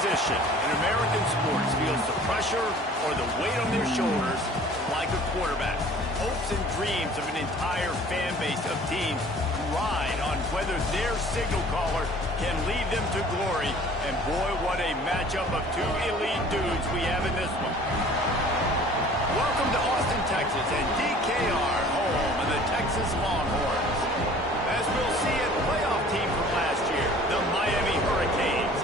position in American sports feels the pressure or the weight on their shoulders like a quarterback. Hopes and dreams of an entire fan base of teams ride on whether their signal caller can lead them to glory. And boy, what a matchup of two elite dudes we have in this one. Welcome to Austin, Texas, and DKR, home of the Texas Longhorns. As we'll see, a playoff team from last year, the Miami Hurricanes,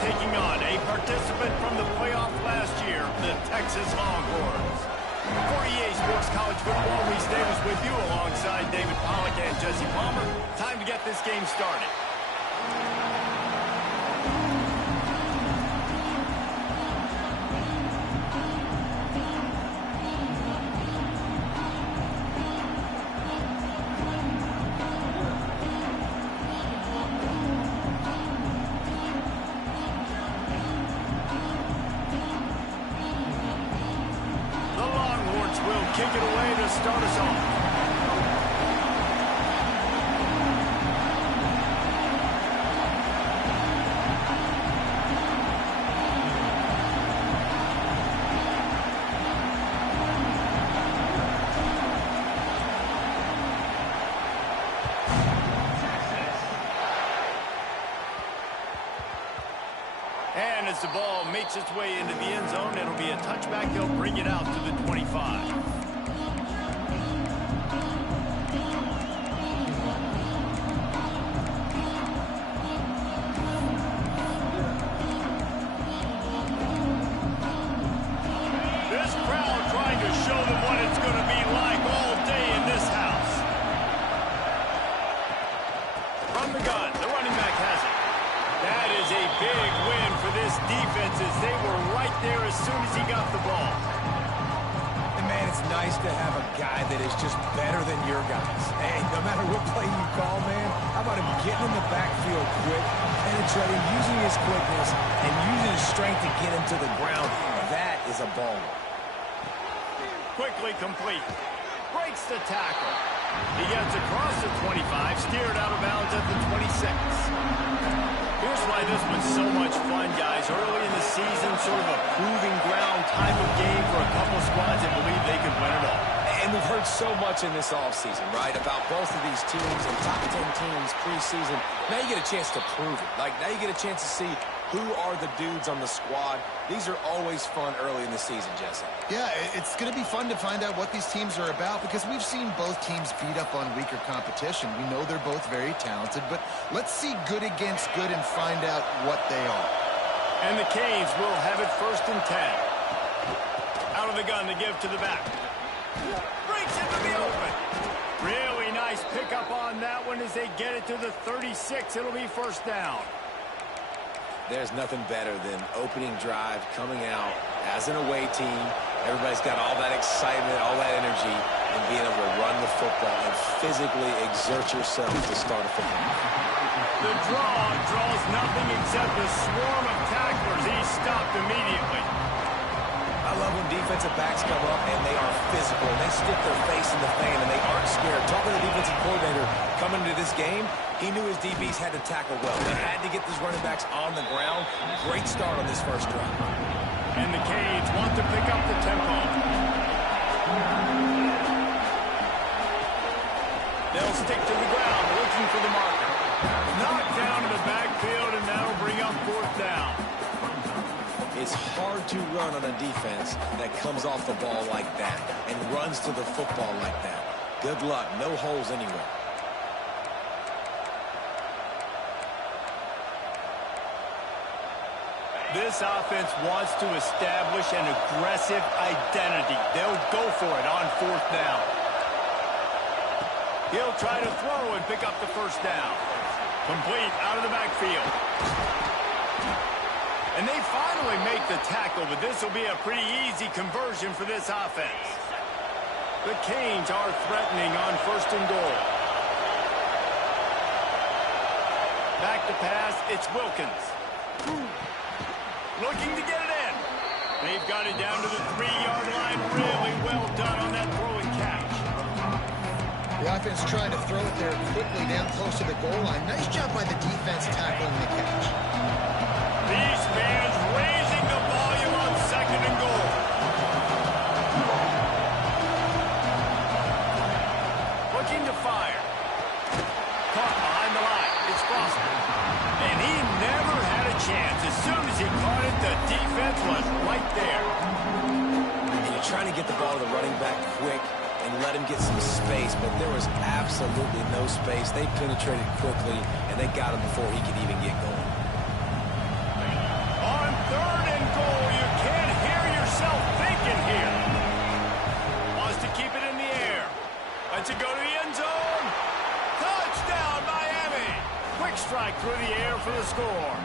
taking on a participant from the playoff last year, the Texas Longhorns. For EA Sports College Football, Lee Davis with you alongside David Pollack and Jesse Palmer. Time to get this game started. Kick it away to start us off. And as the ball makes its way into the end zone, it'll be a touchback. They'll bring it out to the 25. They were right there as soon as he got the ball. And man, it's nice to have a guy that is just better than your guys. Hey, no matter what play you call, man, how about him getting in the backfield quick, penetrating, using his quickness, and using his strength to get him to the ground. That is a baller. Quickly complete. Breaks the tackle. He gets across the 25, steered out of bounds at the 26. Here's why this was so much fun, guys. Early in the season, sort of a proving ground type of game for a couple squads that believe they could win it all. And we've heard so much in this offseason, right, about both of these teams and top 10 teams preseason. Now you get a chance to prove it. Like, now you get a chance to see who are the dudes on the squad. These are always fun early in the season, Jesse. Yeah, it's going to be fun to find out what these teams are about because we've seen both teams beat up on weaker competition. We know they're both very talented, but let's see good against good and find out what they are. And the Canes will have it 1st and 10. Out of the gun to give to the back. Breaks into the open. Really nice pickup on that one as they get it to the 36. It'll be 1st down. There's nothing better than opening drive, coming out as an away team. Everybody's got all that excitement, all that energy, and being able to run the football and physically exert yourself to start a football. The draw draws nothing except a swarm of tacklers. He's stopped immediately. I love when defensive backs come up and they are physical. They stick their face in the fan and they aren't scared. Talking to the defensive coordinator coming into this game, he knew his DBs had to tackle well. They had to get these running backs on the ground. Great start on this first drive. And the Canes want to pick up the tempo. They'll stick to the ground, looking for the marker. Knocked down in the backfield, and that'll bring up 4th down. It's hard to run on a defense that comes off the ball like that and runs to the football like that. Good luck. No holes anywhere. This offense wants to establish an aggressive identity. They'll go for it on 4th down. He'll try to throw and pick up the 1st down. Complete out of the backfield. And they finally make the tackle, but this will be a pretty easy conversion for this offense. The Canes are threatening on 1st and goal. Back to pass, it's Wilkins. Looking to get it in. They've got it down to the 3-yard line. Really well done on that throw and catch. The offense trying to throw it there quickly down close to the goal line. Nice job by the defense tackling the catch. These fans looking to fire. Caught behind the line. It's Foster. And he never had a chance. As soon as he caught it, the defense was right there. And you're trying to get the ball to the running back quick and let him get some space, but there was absolutely no space. They penetrated quickly, and they got him before he could even get going. On 3rd and goal, you can't hear yourself thinking here. Wants to keep it in the air. Lets it go to the end zone. Touchdown, Miami. Quick strike through the air for the score.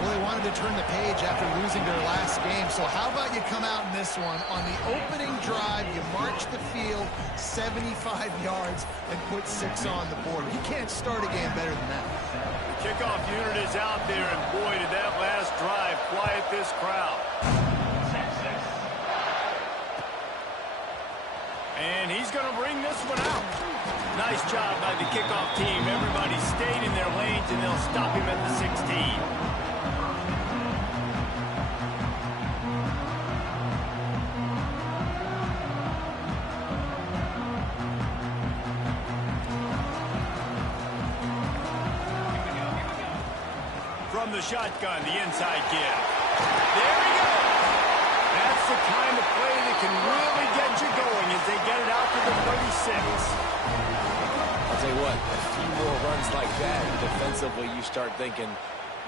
Well, they wanted to turn the page after losing their last game, so how about you come out in this one? On the opening drive, you march the field 75 yards and put 6 on the board. You can't start a game better than that. The kickoff unit is out there, and boy, did that last drive quiet this crowd. And he's going to bring this one out. Nice job by the kickoff team. Everybody stayed in their lanes, and they'll stop him at the 16. From the shotgun, the inside give. There he goes. That's the kind of play that can really get you going as they get it out to the 36. I'll tell you what, a few more runs like that, defensively you start thinking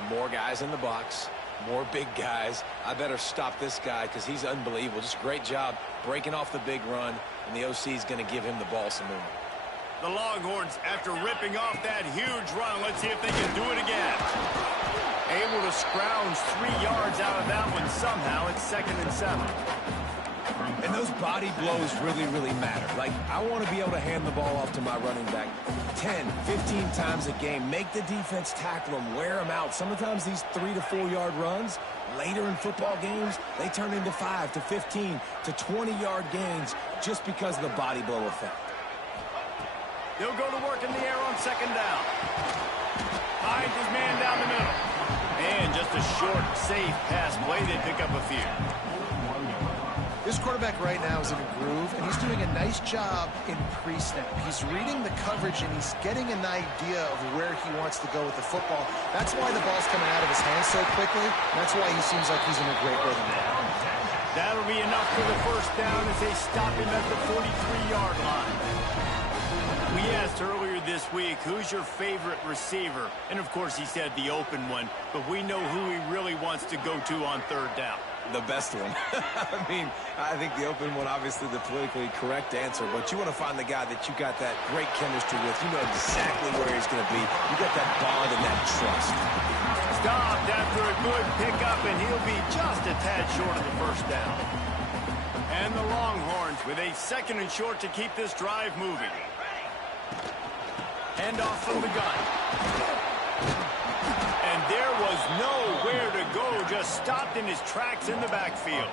more guys in the box, more big guys. I better stop this guy because he's unbelievable. Just a great job breaking off the big run, and the OC is going to give him the ball some more. The Longhorns, after ripping off that huge run, let's see if they can do it again. Able to scrounge 3 yards out of that one somehow. It's 2nd and 7. And those body blows really, really matter. Like, I want to be able to hand the ball off to my running back 10, 15 times a game. Make the defense tackle them, wear them out. Sometimes these 3 to 4 yard runs, later in football games, they turn into 5 to 15 to 20 yard gains just because of the body blow effect. He'll go to work in the air on 2nd down. Finds his man down the middle. And just a short, safe pass play. They pick up a few. This quarterback right now is in a groove, and he's doing a nice job in pre-snap. He's reading the coverage, and he's getting an idea of where he wants to go with the football. That's why the ball's coming out of his hands so quickly. That's why he seems like he's in a great rhythm now. That'll be enough for the 1st down as they stop him at the 43-yard line. We asked earlier this week, who's your favorite receiver? And, of course, he said the open one, but we know who he really wants to go to on 3rd down. The best one. I mean, I think the open one, obviously the politically correct answer, but you want to find the guy that you got that great chemistry with. You know exactly where he's going to be. You got that bond and that trust. Stopped after a good pickup, and he'll be just a tad short of the 1st down. And the Longhorns with a 2nd and short to keep this drive moving. Hand off from the gun. And there was nowhere to go, just stopped in his tracks in the backfield.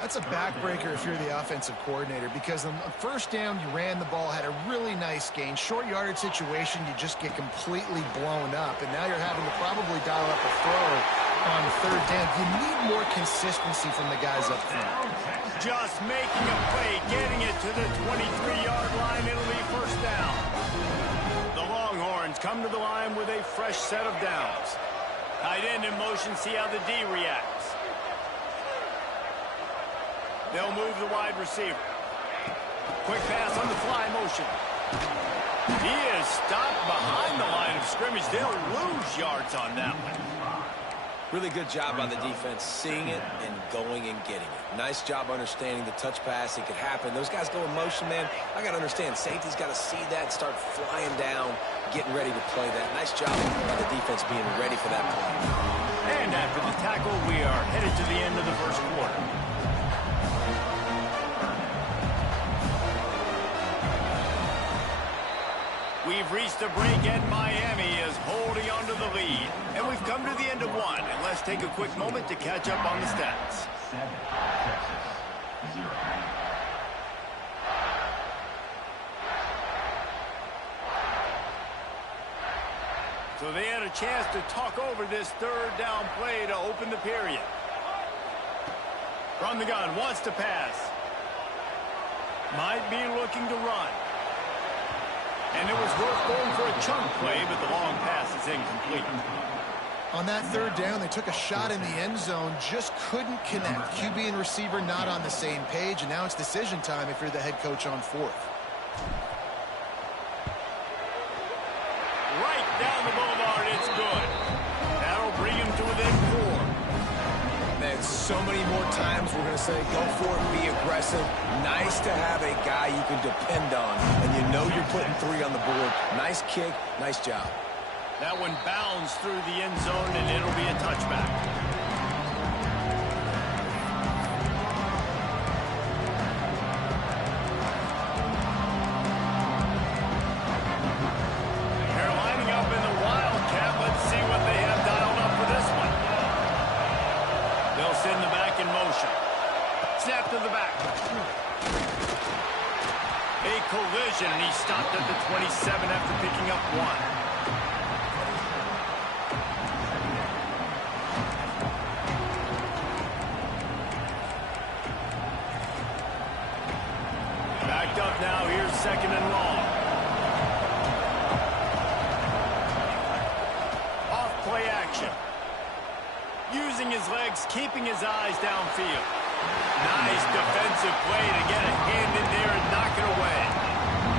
That's a backbreaker if you're the offensive coordinator, because on the 1st down, you ran the ball, had a really nice gain. Short yardage situation, you just get completely blown up, and now you're having to probably dial up a throw on 3rd down. You need more consistency from the guys up front. Just making a play, getting it to the 23-yard line. It'll be 1st down. The Longhorns come to the line with a fresh set of downs. Tight end in motion, see how the D reacts. They'll move the wide receiver. Quick pass on the fly motion. He is stopped behind the line of scrimmage. They'll lose yards on that one. Really good job by the defense, seeing it and going and getting it. Nice job understanding the touch pass. It could happen. Those guys go in motion, man. I got to understand, safety's got to see that, start flying down, getting ready to play that. Nice job by the defense being ready for that play. And after the tackle, we are headed to the end of the 1st quarter. We've reached a break, and Miami is holding on to the lead. And we've come to the end of one. And let's take a quick moment to catch up on the stats. So they had a chance to talk over this 3rd down play to open the period. From the gun, wants to pass. Might be looking to run. And it was worth going for a chunk play, but the long pass is incomplete. On that third down, they took a shot in the end zone, just couldn't connect. QB and receiver not on the same page, and now it's decision time if you're the head coach on fourth. Right down the boulevard, it's good. That'll bring him to within 4. Man, so many more times we're going to say go for it, be aggressive. Nice to have a guy you can depend on, and you know you're putting 3 on the board. Nice kick, nice job. That one bounds through the end zone, and it'll be a touchback. They're lining up in the Wildcat. Let's see what they have dialed up for this one. They'll send the back in motion. Snap to the back. A collision, and he stopped at the 27 after picking up 1. Now here's second and long. Off play action. Using his legs, keeping his eyes downfield. Nice defensive play to get a hand in there and knock it away.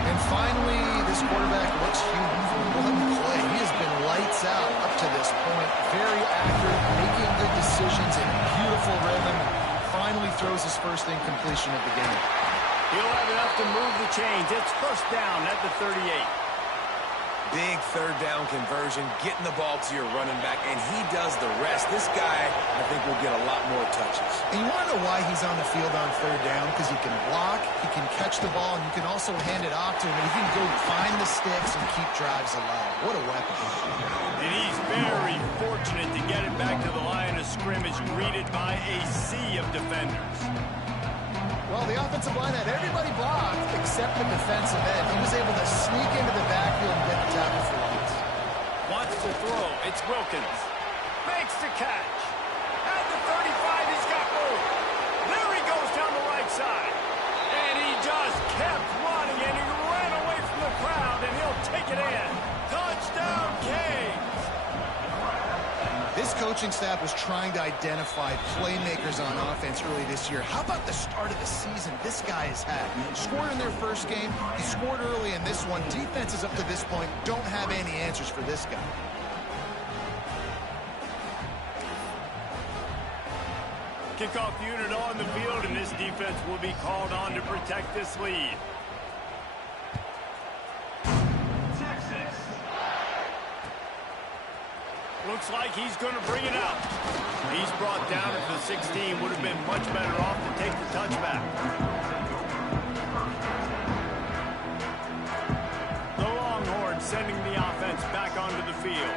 And finally, this quarterback looks human for one play. He has been lights out up to this point. Very accurate, making good decisions in beautiful rhythm. Finally throws his first incompletion of the game. He'll have enough to move the chains. It's first down at the 38. Big third down conversion, getting the ball to your running back, and he does the rest. This guy, I think, will get a lot more touches. And you want to know why he's on the field on third down? Because he can block, he can catch the ball, and you can also hand it off to him, and he can go find the sticks and keep drives alive. What a weapon. And he's very fortunate to get it back to the line of scrimmage, greeted by a sea of defenders. Well, the offensive line had everybody blocked except the defensive end. He was able to sneak into the backfield and get the tackle for loss. Wants to throw. It's Wilkins. Makes the catch. At the 35, he's got room. There he goes down the right side. And he just kept running, and he ran away from the crowd, and he'll take it in. Touchdown, Canes. This coaching staff was trying to identify playmakers on offense early this year. How about the start of the season this guy has had? Scored in their first game. He scored early in this one. Defenses up to this point don't have any answers for this guy. Kickoff unit on the field, and this defense will be called on to protect this lead. Looks like he's going to bring it out. He's brought down at the 16. Would have been much better off to take the touchback. The Longhorns sending the offense back onto the field.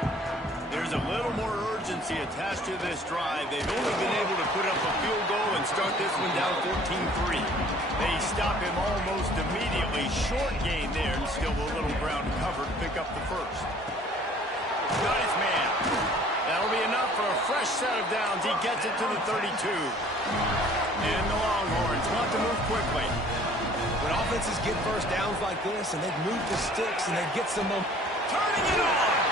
There's a little more urgency attached to this drive. They've only been able to put up a field goal and start this one down 14-3. They stop him almost immediately. Short gain there, and still a little ground covered to pick up the first. Got his man. That'll be enough for a fresh set of downs. He gets it to the 32. And the Longhorns want to move quickly. When offenses get first downs like this, and they move the sticks, and they get some momentum. Turning it on.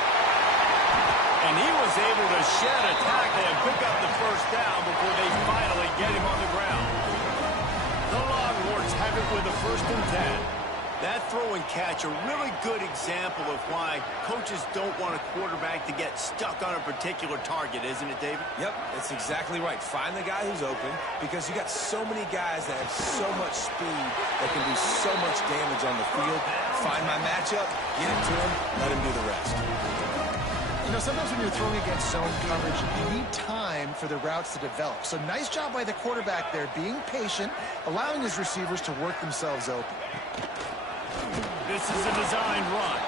And he was able to shed a tackle and pick up the first down before they finally get him on the ground. The Longhorns have it with a 1st and 10. That throw and catch, a really good example of why coaches don't want a quarterback to get stuck on a particular target, isn't it, David? Yep, that's exactly right. Find the guy who's open, because you got so many guys that have so much speed that can do so much damage on the field. Find my matchup, get it to him, let him do the rest. You know, sometimes when you're throwing against zone coverage, you need time for the routes to develop. So nice job by the quarterback there, being patient, allowing his receivers to work themselves open. This is a designed run.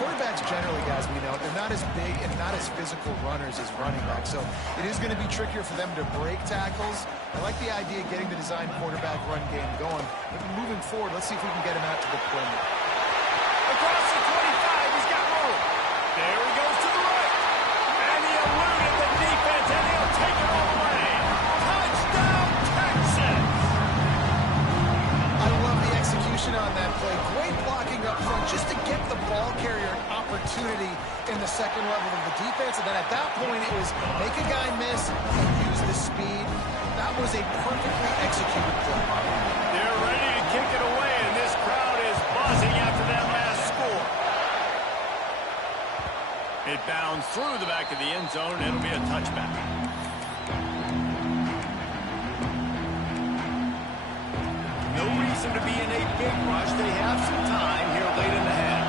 Quarterbacks generally, guys, we know, they're not as big and not as physical runners as running backs. So it is going to be trickier for them to break tackles. I like the idea of getting the designed quarterback run game going. But moving forward, let's see if we can get him out to the perimeter. Across the 25, he's got room. There he goes to the right. And he eluded the defense, and he'll take it all the way. Touchdown, Texas! I love play. Great blocking up front just to get the ball carrier an opportunity in the second level of the defense. And then at that point, it was make a guy miss and use the speed. That was a perfectly executed play. They're ready to kick it away, and this crowd is buzzing after that last score. It bounds through the back of the end zone, and it'll be a touchback. No reason to be in a big rush. They have some time here late in the half.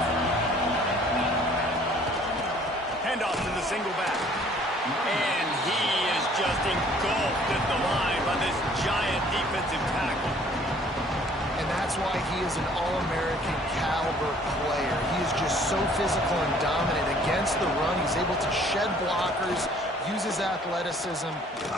Handoff to the single back. And he is just engulfed at the line by this giant defensive tackle. And that's why he is an All-American caliber player. He is just so physical and dominant against the run. He's able to shed blockers, use his athleticism.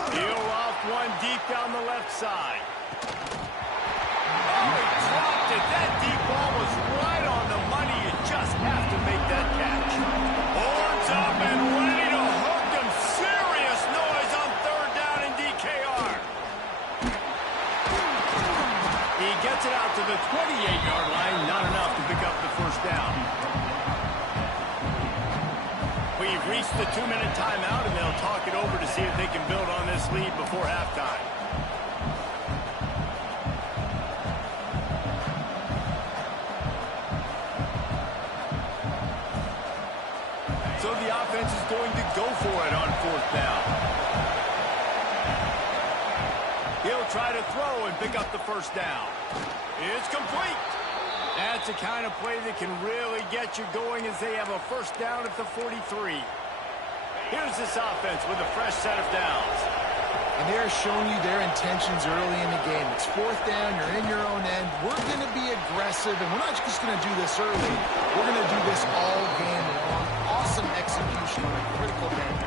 Peel off one deep down the left side. Oh, he dropped it. That deep ball was right on the money. You just have to make that catch. Horns up and ready to hook him. Serious noise on third down in DKR. He gets it out to the 28-yard line. Not enough to pick up the first down. We've reached the 2-minute timeout, and they'll talk it over to see if they can build on this lead before halftime. So the offense is going to go for it on fourth down. He'll try to throw and pick up the first down. It's complete. That's the kind of play that can really get you going as they have a first down at the 43. Here's this offense with a fresh set of downs. And they're showing you their intentions early in the game. It's fourth down, you're in your own end. We're going to be aggressive, and we're not just going to do this early. We're going to do this all game long. Awesome execution on a critical game.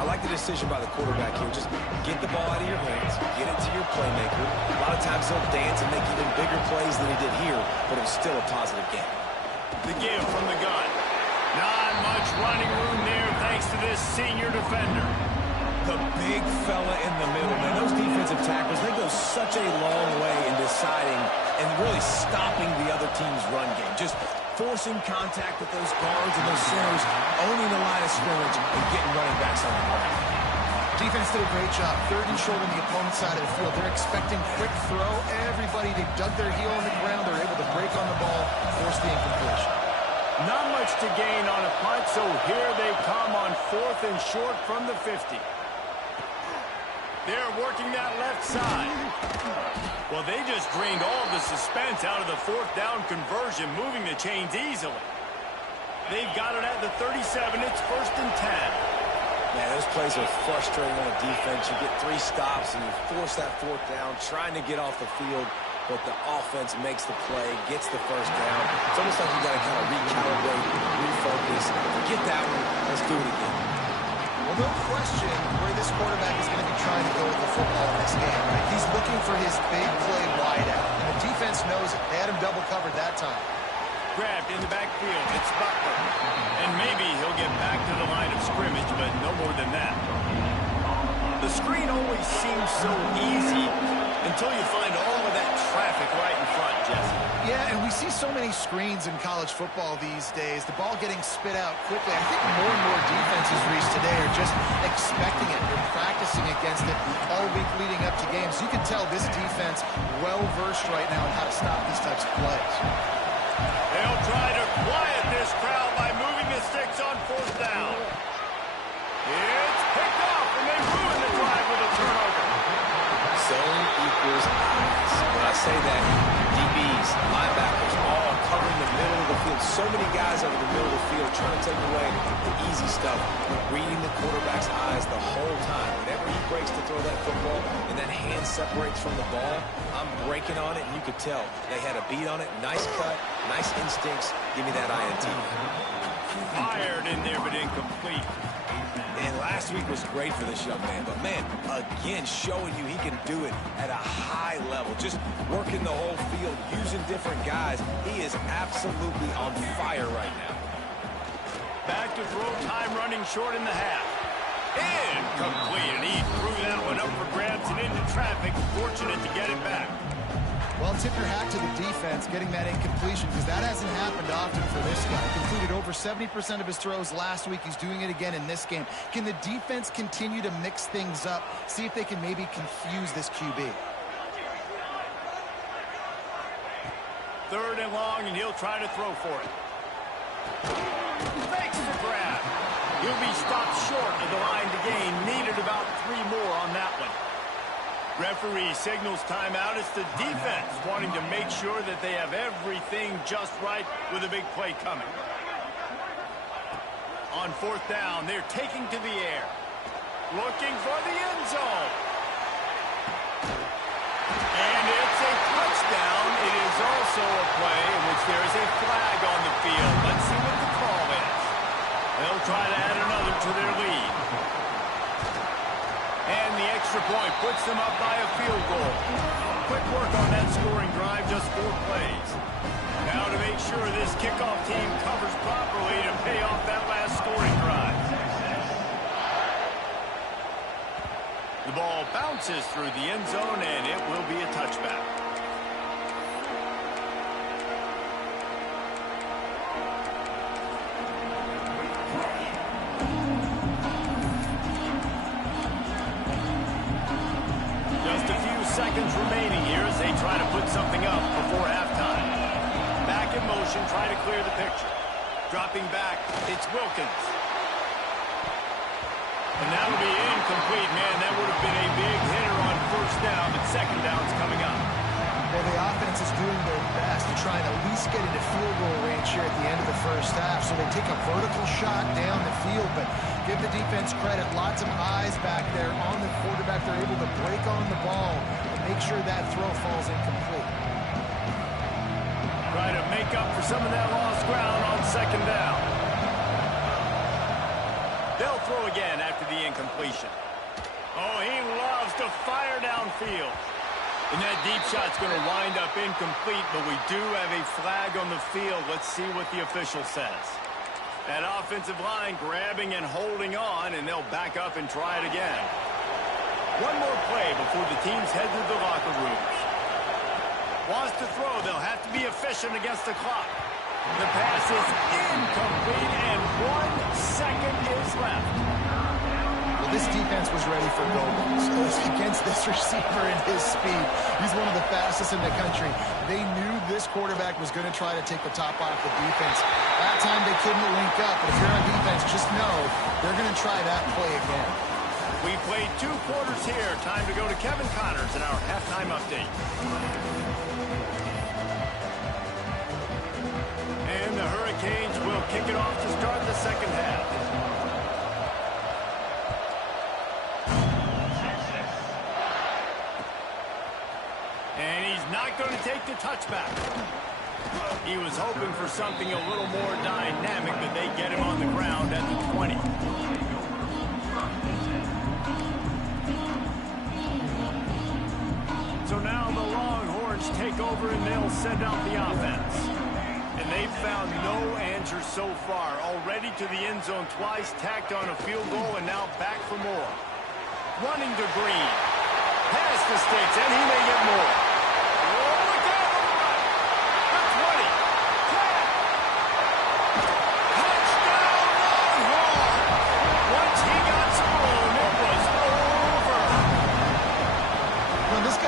I like the decision by the quarterback here. Just get the ball out of your hands, get it to your playmaker. A lot of times he'll dance and make even bigger plays than he did here, but it was still a positive game. The give from the gun. Not much running room there thanks to this senior defender. The big fella in the middle, man. Those defensive tackles, they go such a long way in deciding and really stopping the other team's run game. Just forcing contact with those guards and those centers, owning the line of scrimmage, and getting running backs on the ground. Defense did a great job. Third and short on the opponent's side of the field. They're expecting quick throw. Everybody, they dug their heel on the ground. They're able to break on the ball, force the incompletion. Not much to gain on a punt, so here they come on fourth and short from the 50. They're working that left side. Well, they just drained all of the suspense out of the fourth down conversion, moving the chains easily. They've got it at the 37. It's first and 10. Man, those plays are frustrating on defense. You get 3 stops and you force that fourth down, trying to get off the field, but the offense makes the play, gets the first down. It's almost like you got to kind of recalibrate, refocus. Forget that one. Let's do it again. Well, no question where this quarterback is going to be trying to go with the football in this game, right? He's looking for his big play wide out, and the defense knows it. They had him double covered that time. Grabbed in the backfield. It's Butler. And maybe he'll get back to the line of scrimmage, but no more than that. The screen always seems so easy until you find all of that traffic right in front, Jesse. Yeah, and we see so many screens in college football these days. The ball getting spit out quickly. I think more and more defenses, Reese, today are just expecting it. They're practicing against it all week leading up to games. You can tell this defense well-versed right now on how to stop these types of plays. They'll try to quiet this crowd by moving the sticks on fourth down. It's picked off, and they ruin the drive with a turnover. Zone equals eyes. When I say that, DBs, linebackers, all covering the middle of the field. So many guys over the middle of the field trying to take away the easy stuff. Reading the quarterback's eyes the whole time. Whenever he breaks to throw that football and that hand separates from the ball, I'm breaking on it, and you could tell they had a beat on it. Nice cut, nice instincts. Give me that INT. Fired in there, but incomplete. And last week was great for this young man. But, man, again, showing you he can do it at a high level. Just working the whole field, using different guys. He is absolutely on fire right now. Back to throw, time running short in the half. Incomplete, and he threw that one up for grabs and into traffic. Fortunate to get it back. Well, tip your hat to the defense getting that incompletion because that hasn't happened often for this guy. Completed over 70% of his throws last week. He's doing it again in this game. Can the defense continue to mix things up, see if they can maybe confuse this QB? 3rd and long, and he'll try to throw for it. Makes the grab. He'll be stopped short of the line to gain. Needed about 3 more on that one. Referee signals timeout. It's the defense wanting to make sure that they have everything just right with a big play coming. On 4th down, they're taking to the air. Looking for the end zone. And it's a touchdown. It is also a play in which there is a flag on the field. Let's see what the call is. They'll try to add another to their lead. And the extra point puts them up by a field goal. Quick work on that scoring drive, just 4 plays. Now to make sure this kickoff team covers properly to pay off that last scoring drive. The ball bounces through the end zone, and it will be a touchback. Seconds remaining here as they try to put something up before halftime. Back in motion, try to clear the picture. Dropping back, it's Wilkins. And that'll be incomplete, man. That would have been a big hitter on 1st down, but 2nd down's coming up. Well, the offense is doing their best to try and at least get into field goal range here at the end of the 1st half. So they take a vertical shot down the field, but give the defense credit. Lots of eyes back there on the quarterback. They're able to break on the ball and make sure that throw falls incomplete. Try to make up for some of that lost ground on 2nd down. They'll throw again after the incompletion. Oh, he loves to fire downfield. And that deep shot's going to wind up incomplete, but we do have a flag on the field. Let's see what the official says. That offensive line grabbing and holding on, and they'll back up and try it again. One more play before the teams head to the locker rooms. Wants to throw. They'll have to be efficient against the clock. The pass is incomplete, and 1 second is left. This defense was ready for goals. Against this receiver and his speed. He's one of the fastest in the country. They knew this quarterback was going to try to take the top off the defense. That time they couldn't link up, but if you're on defense, just know they're going to try that play again. We played 2 quarters here. Time to go to Kevin Connors in our halftime update. And the Hurricanes will kick it off to start the 2nd half. And he's not going to take the touchback. He was hoping for something a little more dynamic, but they get him on the ground at the 20. So now the Longhorns take over and they'll send out the offense. And they've found no answer so far. Already to the end zone twice, tacked on a field goal, and now back for more. Running to Green. Past the sticks, and he may get more.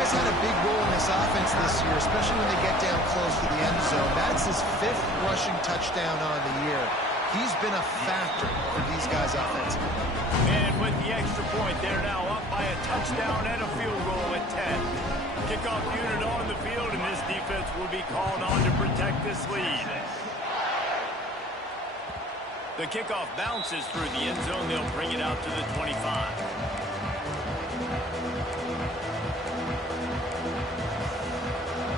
Had a big role in this offense this year, especially when they get down close to the end zone. That's his 5th rushing touchdown on the year. He's been a factor for these guys offensively. And with the extra point, they're now up by a touchdown and a field goal at 10. Kickoff unit on the field, and this defense will be called on to protect this lead. The kickoff bounces through the end zone. They'll bring it out to the 25.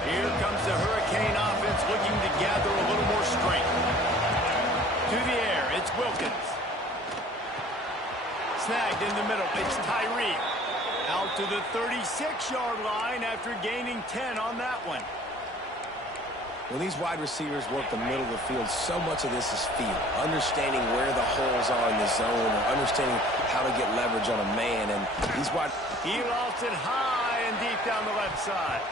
Here comes the Hurricane offense looking to gather a little more strength. To the air, it's Wilkins. Snagged in the middle, it's Tyree. Out to the 36-yard line after gaining 10 on that one. When these wide receivers work the middle of the field, so much of this is feel. Understanding where the holes are in the zone, or understanding how to get leverage on a man. And these wide... He lost it high and deep down the left side.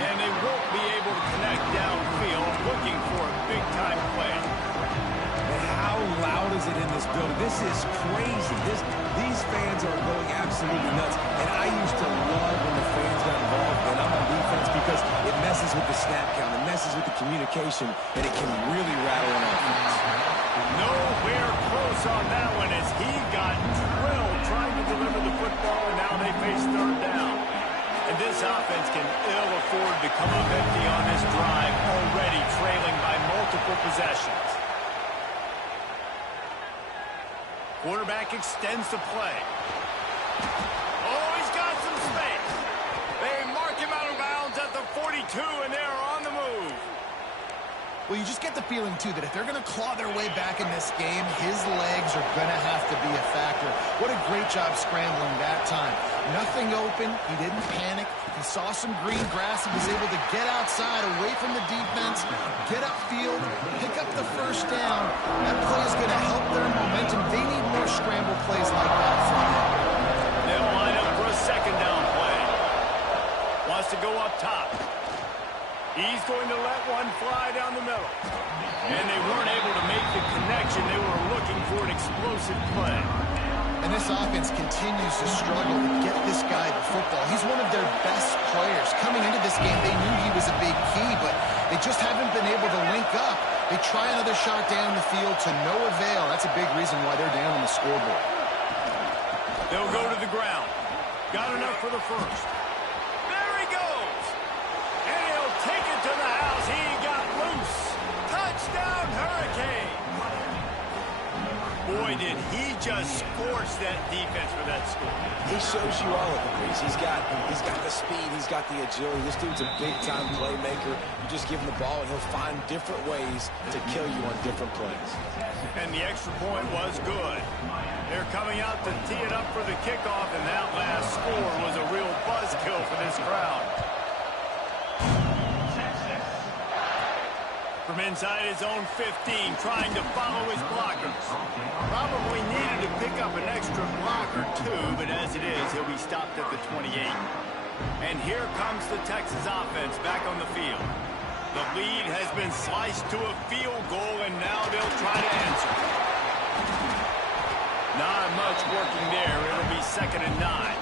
And they won't be able to connect downfield, looking for a big-time play. And how loud is it in this building? This is crazy. These fans are going absolutely nuts. And I used to love when the fans got involved, and I'm on defense, because it messes with the snap count, it messes with the communication, and it can really rattle an offense. Nowhere close on that one as he got drilled trying to deliver the football, and now they face third down. And this offense can ill afford to come up empty on this drive, already trailing by multiple possessions. Quarterback extends the play. Oh, he's got some space. They mark him out of bounds at the 42, and they're on the move. Well, you just get the feeling, too, that if they're going to claw their way back in this game, his legs are going to have to be a factor. What a great job scrambling that time. Nothing open. He didn't panic. He saw some green grass. He was able to get outside, away from the defense, get upfield, pick up the first down. That play is going to help their momentum. They need more scramble plays like that from him. They'll line up for a second down play. Wants to go up top. He's going to let one fly down the middle. And they weren't able to make the connection. They were looking for an explosive play. And this offense continues to struggle to get this guy the football. He's one of their best players. Coming into this game, they knew he was a big key, but they just haven't been able to link up. They try another shot down the field to no avail. That's a big reason why they're down on the scoreboard. They'll go to the ground. Got enough for the first. There he goes. And he'll take it to the house. He got loose. Touchdown, Hurricane. Boy, did he just scorch that defense for that score. He shows you all of it, Reese. He's got the speed, he's got the agility. This dude's a big-time playmaker. You just give him the ball, and he'll find different ways to kill you on different plays. And the extra point was good. They're coming out to tee it up for the kickoff, and that last score was a real buzzkill for this crowd. From inside his own 15, trying to follow his blockers. Probably needed to pick up an extra block or two, but as it is, he'll be stopped at the 28. And here comes the Texas offense back on the field. The lead has been sliced to a field goal, and now they'll try to answer. Not much working there. It'll be 2nd and 9.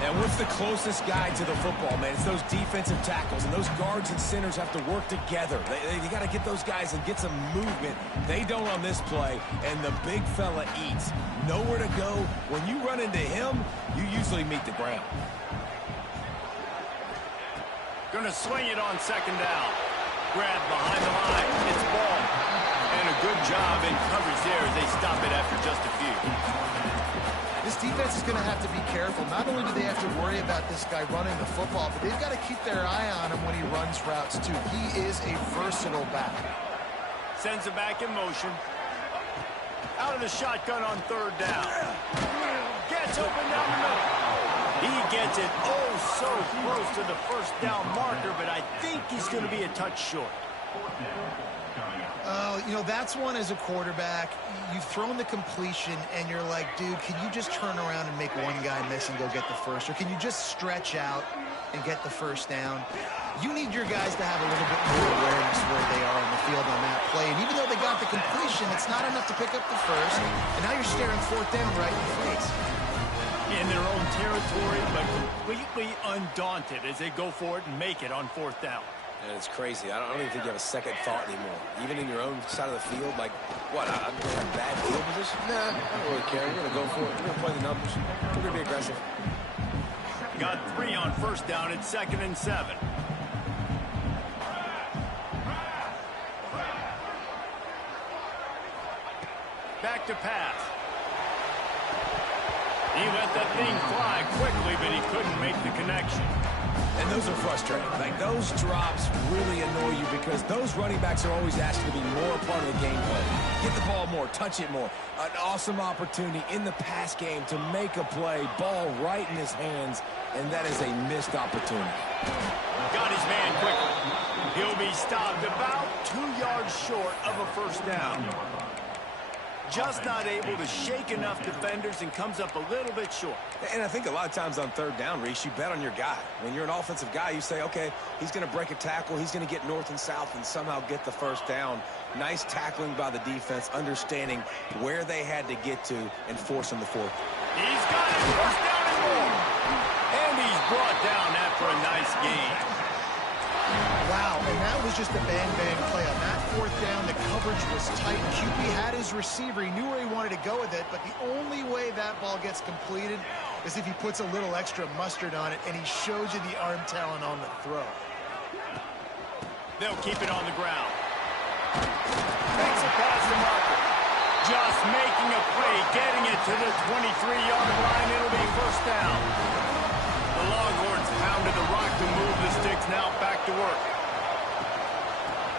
And what's the closest guy to the football, man? It's those defensive tackles, and those guards and centers have to work together. They got to get those guys and get some movement. They don't on this play, and the big fella eats. Nowhere to go. When you run into him, you usually meet the ground. Going to swing it on 2nd down. Grab behind the line. It's ball. And a good job in coverage there as they stop it after just a few. This defense is going to have to be careful. Not only do they have to worry about this guy running the football, but they've got to keep their eye on him when he runs routes, too. He is a versatile back. Sends it back in motion. Out of the shotgun on 3rd down. Gets open down the middle. He gets it so close to the first down marker, but I think he's going to be a touch short. You know, that's one as a quarterback. You've thrown the completion, and you're like, dude, can you just turn around and make one guy miss and go get the first? Or can you just stretch out and get the first down? You need your guys to have a little bit more awareness where they are on the field on that play. And even though they got the completion, it's not enough to pick up the first. And now you're staring 4th down right in the face. In their own territory, but completely undaunted as they go for it and make it on 4th down. And it's crazy. I don't even think you have a second thought anymore. Even in your own side of the field, like, what, I'm going to have bad field position? Nah, I don't really care. We're going to go for it. We're going to play the numbers. We're going to be aggressive. Got 3 on 1st down. It's 2nd and 7. Back to pass. He let that thing fly quickly, but he couldn't make the connection. And those are frustrating. Like, those drops really annoy you because those running backs are always asked to be more a part of the game play. Get the ball more, touch it more. An awesome opportunity in the pass game to make a play, ball right in his hands, and that is a missed opportunity. Got his man quickly. He'll be stopped about 2 yards short of a first down. just not able to shake enough defenders and comes up a little bit short. And I think a lot of times on third down, Reese, you bet on your guy. When you're an offensive guy, you say, okay, he's going to break a tackle, he's going to get north and south and somehow get the first down. Nice tackling by the defense, understanding where they had to get to and forcing the fourth. He's got it, first down and more. And he's brought down after a nice gain. Wow, and that was just a bang-bang play. On that fourth down, the coverage was tight. QB had his receiver. He knew where he wanted to go with it, but the only way that ball gets completed is if he puts a little extra mustard on it, and he shows you the arm talent on the throw. They'll keep it on the ground. Makes it past the marker. Just making a play, getting it to the 23-yard line. It'll be first down. The Longhorns pounded the rock to move the sticks, now back to work.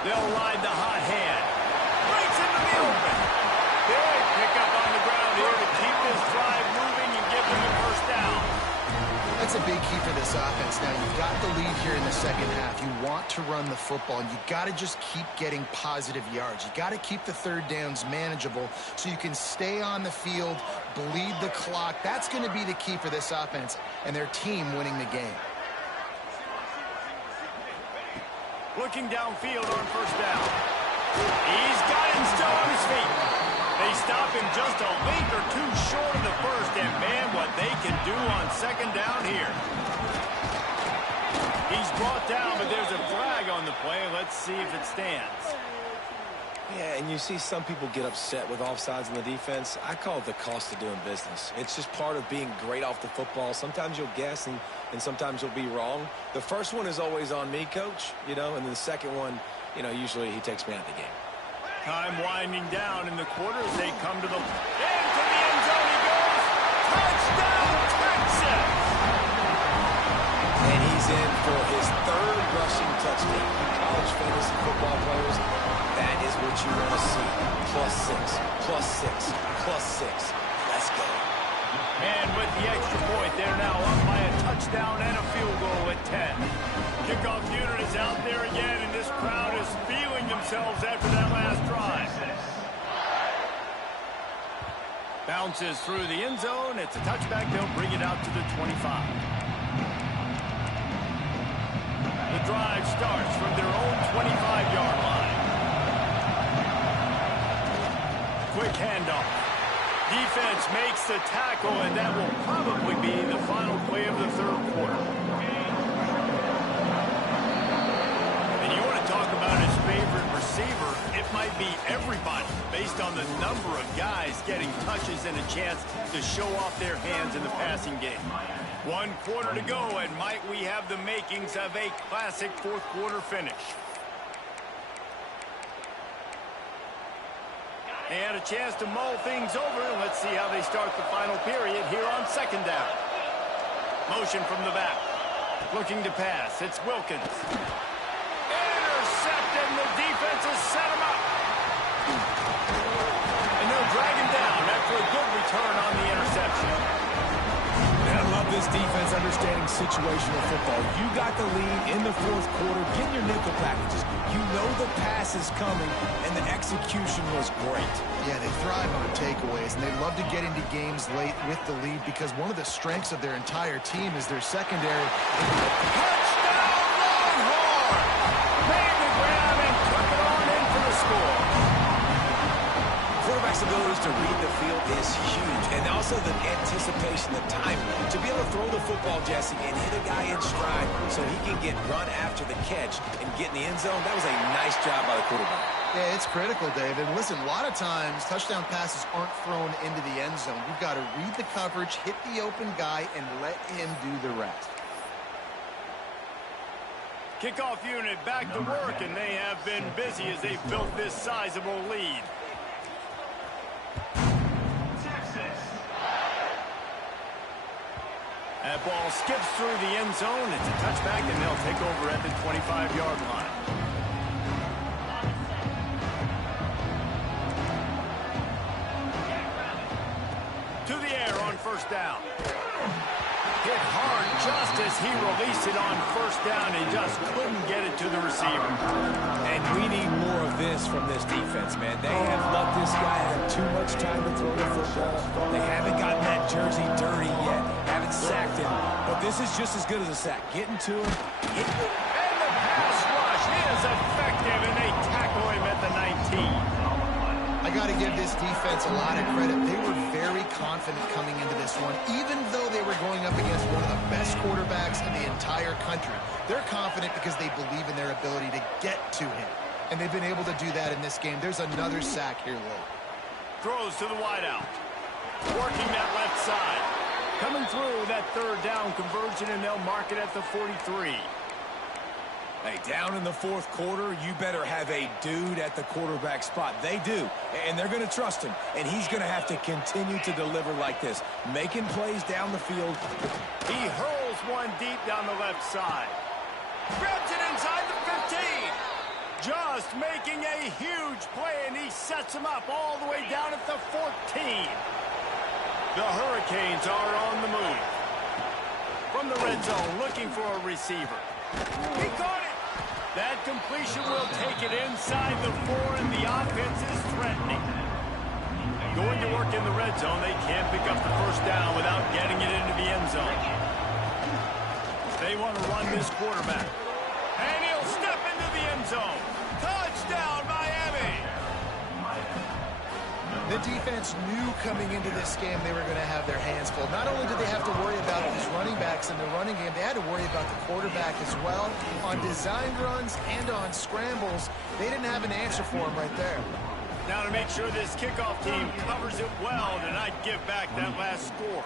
They'll ride the hot hand. Breaks into the open. Big pickup on the ground here to keep this drive moving and give them the first down. That's a big key for this offense. Now, you've got the lead here in the second half. You want to run the football, and you've got to just keep getting positive yards. You've got to keep the third downs manageable so you can stay on the field, bleed the clock. That's going to be the key for this offense and their team winning the game. Looking downfield on first down. He's got him still on his feet. They stop him just a link or two short of the first, and man, what they can do on second down here. He's brought down, but there's a flag on the play. Let's see if it stands. Yeah, and you see some people get upset with offsides in the defense. I call it the cost of doing business. It's just part of being great off the football. Sometimes you'll guess, and sometimes you'll be wrong. The first one is always on me, Coach, and then the second one, usually he takes me out of the game. Time winding down in the quarter as they come to the into the end zone. He goes. Touchdown, Texas! And he's in for his third rushing touchdown. College fantasy football players, that is what you want to see. +6, +6, +6. Let's go. And with the extra point, they're now up by a touchdown and a field goal at 10. Kickoff unit is out there again, and this crowd is feeling themselves after that last drive. Bounces through the end zone. It's a touchback. They'll bring it out to the 25. The drive starts from their own 25-yard line. Quick handoff. Defense makes the tackle, and that will probably be the final play of the third quarter. And you want to talk about his favorite receiver, it might be everybody, based on the number of guys getting touches and a chance to show off their hands in the passing game. 1 quarter to go, and might we have the makings of a classic fourth quarter finish. They had a chance to mull things over. Let's see how they start the final period here on second down. Motion from the back. Looking to pass. It's Wilkins. Intercepted, and the defense has set him up. And they'll drag him down after a good return on the interception. And I love this defense understanding situational football. You got the lead in the fourth quarter. Get your nickel packages. You know the pass is coming, and the execution was great. Yeah, they thrive on takeaways, and they love to get into games late with the lead because one of the strengths of their entire team is their secondary. Touchdown, Longhorn! Made the grab and took it on in for the score. Quarterback's abilities to read the field is huge, and also the anticipation, the time to be able to throw the football, Jesse, and hit a guy in stride so he can get run after the catch and get in the end zone. That was a nice job by the quarterback. Yeah, it's critical, David. Listen, a lot of times touchdown passes aren't thrown into the end zone. You've got to read the coverage, hit the open guy, and let him do the rest. Kickoff unit back to work, and they have been busy as they've built this sizable lead. That ball skips through the end zone. It's a touchback, and they'll take over at the 25-yard line. To the air on first down. Hit hard just as he released it on first down and just couldn't get it to the receiver. And we need more of this from this defense, man. They have let this guy have too much time to throw the football. They haven't gotten that jersey dirty yet, haven't sacked him. But this is just as good as a sack. Getting to him. And the pass rush is effective, and they tackle him at the 19. I got to give this defense a lot of credit. They were very confident coming into this one, even though they were going up against one of the best quarterbacks in the entire country. They're confident because they believe in their ability to get to him, and they've been able to do that in this game. There's another sack here, Will. Throws to the wideout. Working that left side. Coming through that third down conversion, and they'll mark it at the 43. Hey, down in the fourth quarter, you better have a dude at the quarterback spot. They do, and they're going to trust him, and he's going to have to continue to deliver like this, making plays down the field. He hurls one deep down the left side. Grabs it inside the 15. Just making a huge play, and he sets him up all the way down at the 14. The Hurricanes are on the move. From the red zone, looking for a receiver. He caught it. That completion will take it inside the 4, and the offense is threatening. Going to work in the red zone. They can't pick up the first down without getting it into the end zone. They want to run this quarterback. And he'll step into the end zone. Touchdown, Miami! The defense knew coming into this game they were going to have their hands full. Not only did they have to worry about these running backs in the running game, they had to worry about the quarterback as well. On design runs and on scrambles, they didn't have an answer for him right there. Now to make sure this kickoff team covers it well to not give back that last score.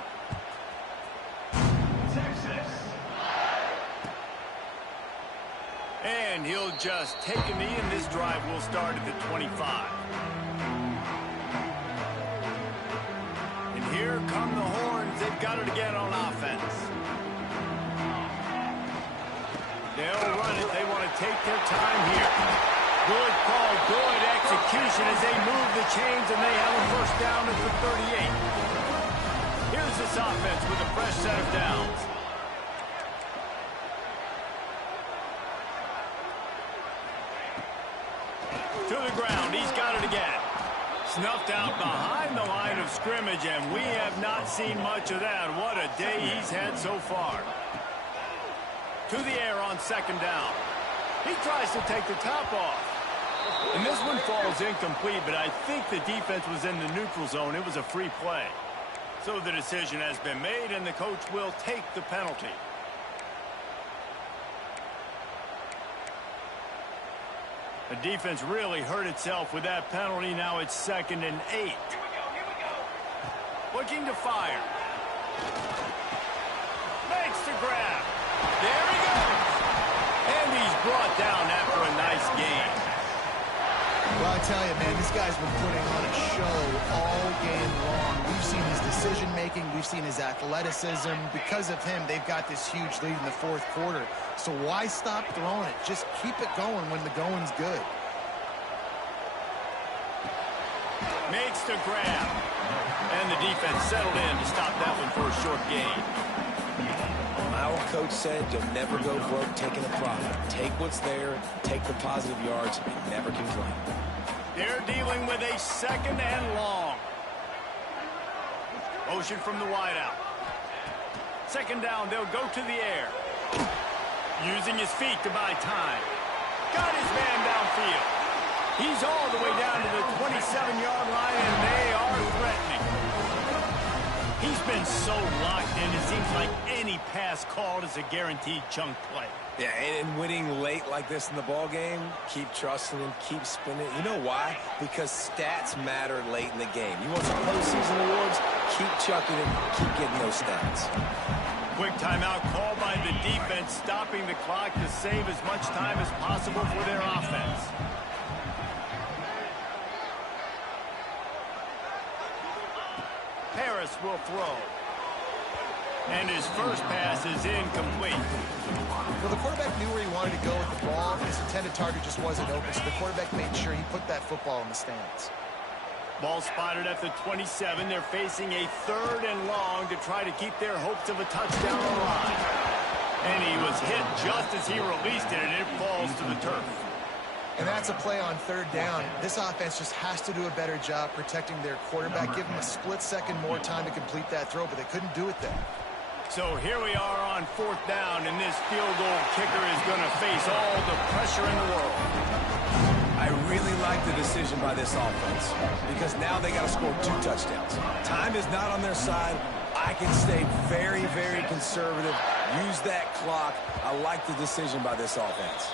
And he'll just take a knee, and this drive will start at the 25. Here come the horns. They've got it again on offense. They'll run it. They want to take their time here. Good call, good execution as they move the chains, and they have a first down at the 38. Here's this offense with a fresh set of downs. To the ground. He's got it again. Snuffed out behind the line of scrimmage, and we have not seen much of that. What a day he's had so far. To the air on second down. He tries to take the top off. And this one falls incomplete, but I think the defense was in the neutral zone. It was a free play. So the decision has been made, and the coach will take the penalty. The defense really hurt itself with that penalty. Now it's 2nd and 8. Looking to fire. Makes the grab. There he goes. And he's brought down after a nice gain. Well, I tell you, man, this guy's been putting on a show all game long. We've seen his decision-making. We've seen his athleticism. Because of him, they've got this huge lead in the fourth quarter. So why stop throwing it? Just keep it going when the going's good. Makes the grab. And the defense settled in to stop that one for a short gain. Our coach said you'll never go broke taking a profit. Take what's there, take the positive yards, and never complain. They're dealing with a 2nd and long. Motion from the wideout. 2nd down, they'll go to the air. Using his feet to buy time. Got his man downfield. He's all the way down to the 27-yard line, and they are threatening. He's been so locked in, it seems like any pass called is a guaranteed chunk play. Yeah, and winning late like this in the ball game, keep trusting him, keep spinning. You know why? Because stats matter late in the game. You want some postseason awards? Keep chucking it, keep getting those stats. Quick timeout called by the defense, stopping the clock to save as much time as possible for their offense. Harris will throw. And his first pass is incomplete. Well, the quarterback knew where he wanted to go with the ball. His intended target just wasn't open, so the quarterback made sure he put that football in the stands. Ball spotted at the 27. They're facing a 3rd and long to try to keep their hopes of a touchdown alive. And he was hit just as he released it, and it falls to the turf. And that's a play on 3rd down. This offense just has to do a better job protecting their quarterback. Give them a split second more time to complete that throw, but they couldn't do it there. So here we are on 4th down, and this field goal kicker is going to face all the pressure in the world. I really like the decision by this offense because now they got to score 2 touchdowns. Time is not on their side. I can stay very, very conservative. Use that clock. I like the decision by this offense.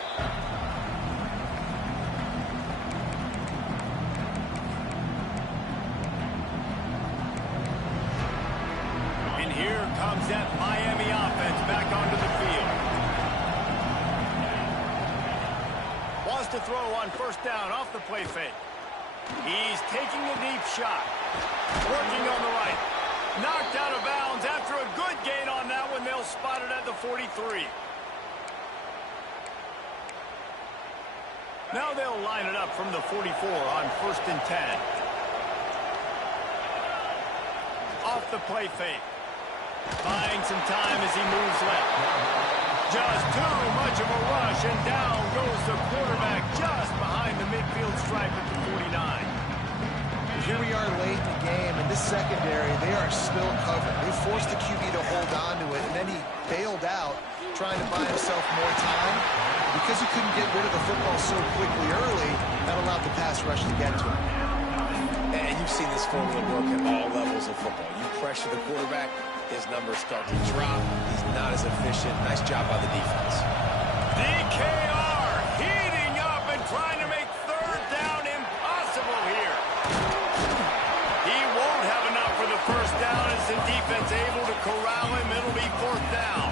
And here comes that Miami offense back onto the field. To throw on 1st down off the play fake. He's taking a deep shot. Working on the right. Knocked out of bounds after a good gain on that one. They'll spot it at the 43. Now they'll line it up from the 44 on 1st and 10. Off the play fake. Buying some time as he moves left. Just too much of a rush, and down goes the quarterback just behind the midfield stripe at the 49. Here we are late in the game, and this secondary, they are still covered. They forced the QB to hold on to it, and then he bailed out, trying to buy himself more time. Because he couldn't get rid of the football so quickly early, that allowed the pass rush to get to him. And you've seen this formula work at all levels of football. You pressure the quarterback, his numbers start to drop. He's not as efficient. Nice job by the defense. DKR heating up and trying to make 3rd down impossible here. He won't have enough for the 1st down as the defense able to corral him. It'll be 4th down.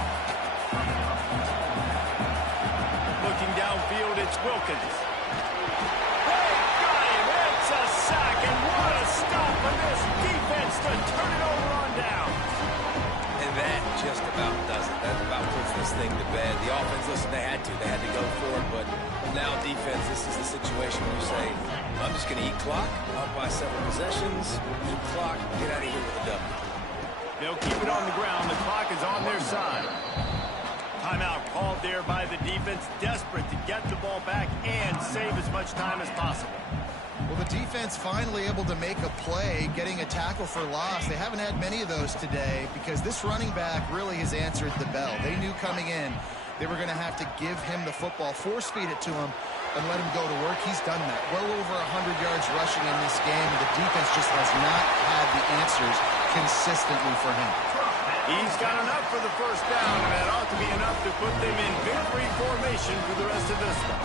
Looking downfield, it's Wilkins. They got him. It's a sack, and what a stop for this defense to turn it over on down. And that just about does it. That about puts this thing to bed. The offense, listen, they had to go for it, but now defense, this is the situation where you say, I'm just going to eat clock, up by several possessions, eat clock, get out of here with a W. They'll keep it on the ground. The clock is on their side. Timeout called there by the defense, desperate to get the ball back and save as much time as possible. Well, the defense finally able to make a play, getting a tackle for loss. They haven't had many of those today because this running back really has answered the bell. They knew coming in they were going to have to give him the football, force-feed it to him, and let him go to work. He's done that. Well over 100 yards rushing in this game. The defense just has not had the answers consistently for him. He's got enough for the 1st down, and that ought to be enough to put them in victory formation for the rest of this one.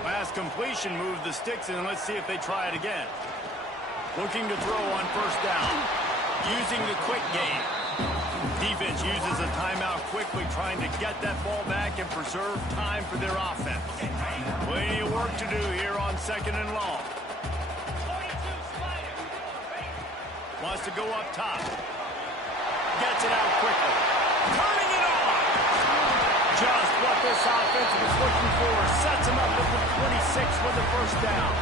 Last completion moved the sticks, and let's see if they try it again. Looking to throw on 1st down. Using the quick game. Defense uses a timeout quickly, trying to get that ball back and preserve time for their offense. Plenty of work to do here on 2nd and long. Wants to go up top. Gets it out quickly. Turning it on. Just what this offense was looking for. Sets him up at the 26 with the 1st down.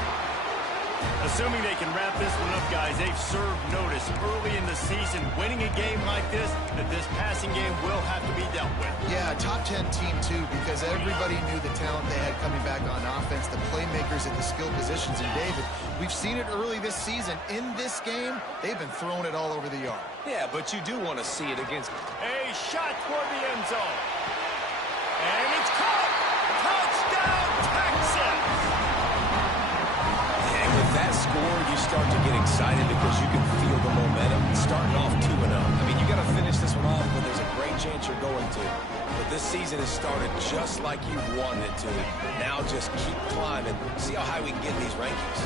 Assuming they can wrap this one up, guys, they've served notice early in the season. Winning a game like this, that this passing game will have to be dealt with. Yeah, top 10 team, too, because everybody knew the talent they had coming back on offense, the playmakers at the skill positions. And, David, we've seen it early this season. In this game, they've been throwing it all over the yard. Yeah, but you do want to see it against... A shot toward the end zone. And it's caught. Touchdown, Texans. And with that score, you start to get excited because you can feel the momentum starting off 2-0. I mean, you got to finish this one off, but there's a great chance you're going to. But this season has started just like you wanted it to. Now just keep climbing. See how high we can get in these rankings.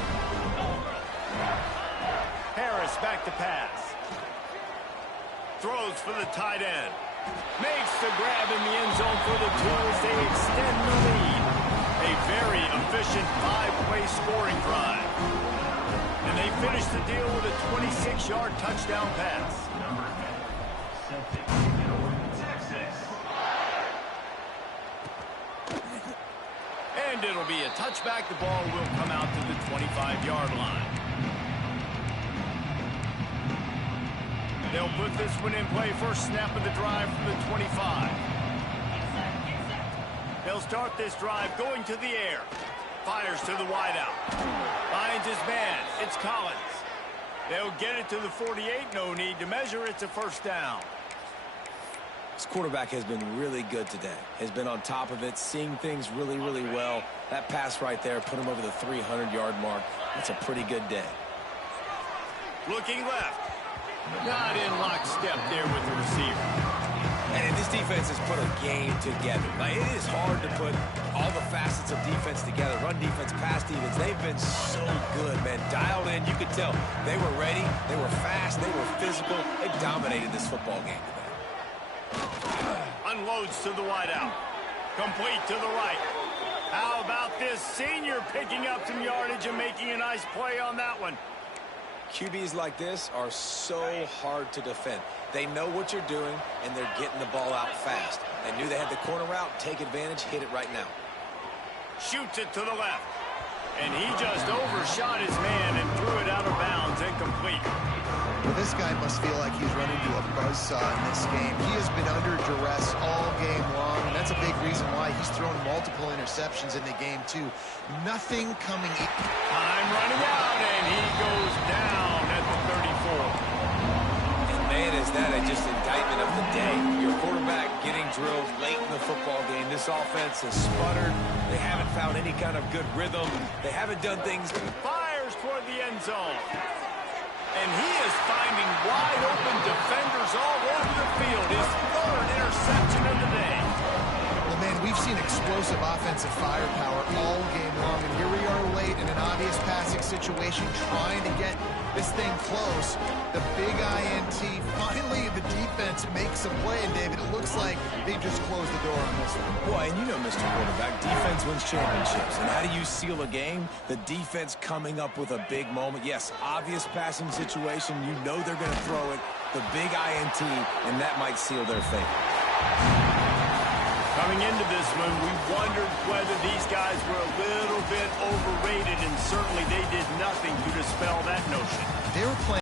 Harris back to pass. Throws for the tight end. Makes the grab in the end zone for the 2 as they extend the lead. A very efficient 5-play scoring drive. And they finish the deal with a 26-yard touchdown pass. And it'll be a touchback. The ball will come out to the 25-yard line. They'll put this one in play first snap of the drive from the 25. They'll start this drive going to the air. Fires to the wideout. Finds his man. It's Collins. They'll get it to the 48. No need to measure. It's a first down. This quarterback has been really good today. Has been on top of it, seeing things really, really well. That pass right there put him over the 300-yard mark. That's a pretty good day. Looking left. Not in lockstep there with the receiver. And this defense has put a game together. Like, it is hard to put all the facets of defense together. Run defense, pass defense. They've been so good, man. Dialed in. You could tell they were ready. They were fast. They were physical. They dominated this football game today. Unloads to the wideout. Complete to the right. How about this senior picking up some yardage and making a nice play on that one? QBs like this are so hard to defend. They know what you're doing, and they're getting the ball out fast. They knew they had the corner route. Take advantage. Hit it right now. Shoots it to the left. And he just overshot his man and threw it out of bounds, incomplete. Well, this guy must feel like he's run into a buzzsaw in this game. He has been under duress all game long, and that's a big reason why he's thrown multiple interceptions in the game, too. Nothing coming in. Time running out, and he goes down at the 34. And man, is that just indictment of the day. Your quarterback getting drilled late in the football game. This offense has sputtered. They haven't found any kind of good rhythm. They haven't done things. Fires toward the end zone. And he is finding wide-open defenders all over the field. His third interception of the day. Well, man, we've seen explosive offensive firepower all game long, and here we are late in an obvious passing situation trying to get this thing close. The big INT. Finally, the defense makes a play, and David, it looks like they just closed the door on this one. Boy, and you know, Mr. Quarterback, defense wins championships. And how do you seal a game? The defense coming up with a big moment. Yes, obvious passing situation. You know they're going to throw it. The big INT, and that might seal their fate. Coming into this one, we wondered whether these guys were a little bit overrated, and certainly they did nothing to dispel that notion. They were playing